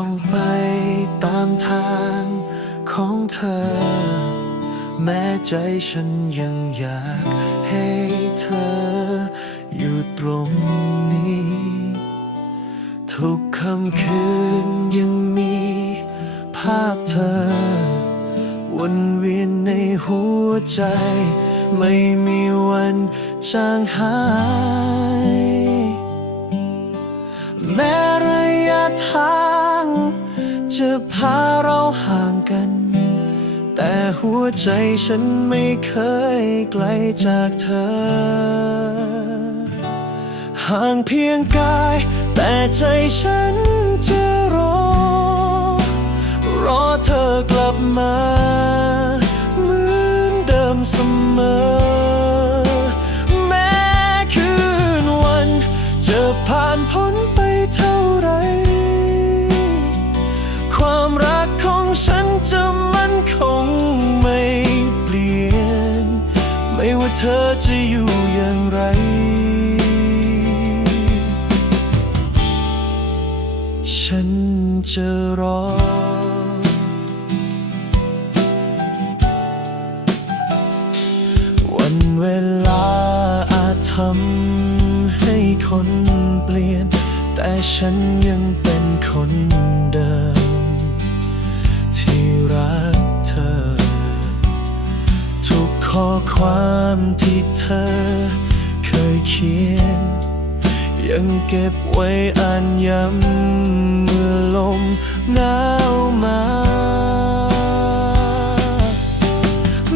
องไปตามทางของเธอ แม้ใจฉันยังอยากให้เธออยู่ตรงนี้ ทุกค่ำคืนยังมีภาพเธอ วนเวียนในหัวใจ ไม่มีวันจางหายแม้ระยะทาง จะพาเราห่างกัน แต่หัวใจฉันไม่เคยไกลจากเธอ ห่างเพียงกาย แต่ใจฉันจะรอ รอเธอกลับมาเหมือนเดิมเสมอ แม้คืนวันจะผ่านพ้นไป จะรอ วันเวลาอาจทำให้คนเปลี่ยน แต่ฉันยังเป็นคนเดิม ที่รักเธอ ทุกข้อความที่เธอเคยเขียน ยังเก็บไว้อ่านย้ำเมื่อลม หนาวมา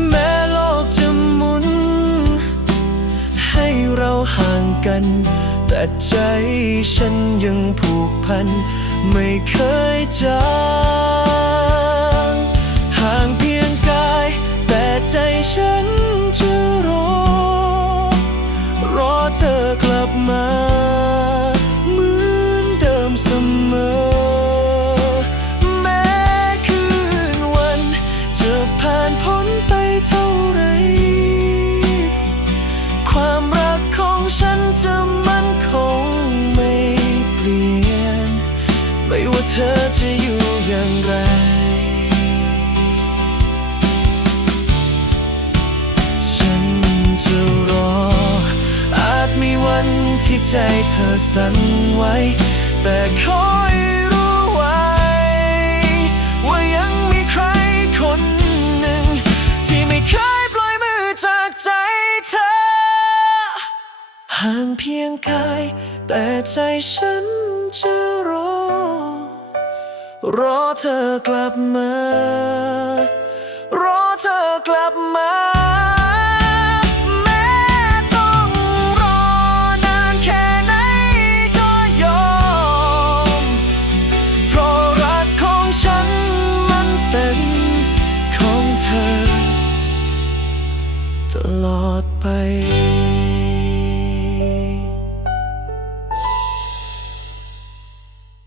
แม้โลกจะหมุน ให้เราห่างกัน แต่ใจฉันยังผูกพัน ไม่เคยจางห่างเพียงกาย แต่ใจฉัน ที่ใจเธอสั่นไหวแต่ขอให้รู้ไว้ ว่ายังมีใครคนหนึ่ง ที่ไม่เคยปล่อยมือจากใจเธอ ห่างเพียงกาย แต่ใจฉันจะรอ รอเธอกลับมา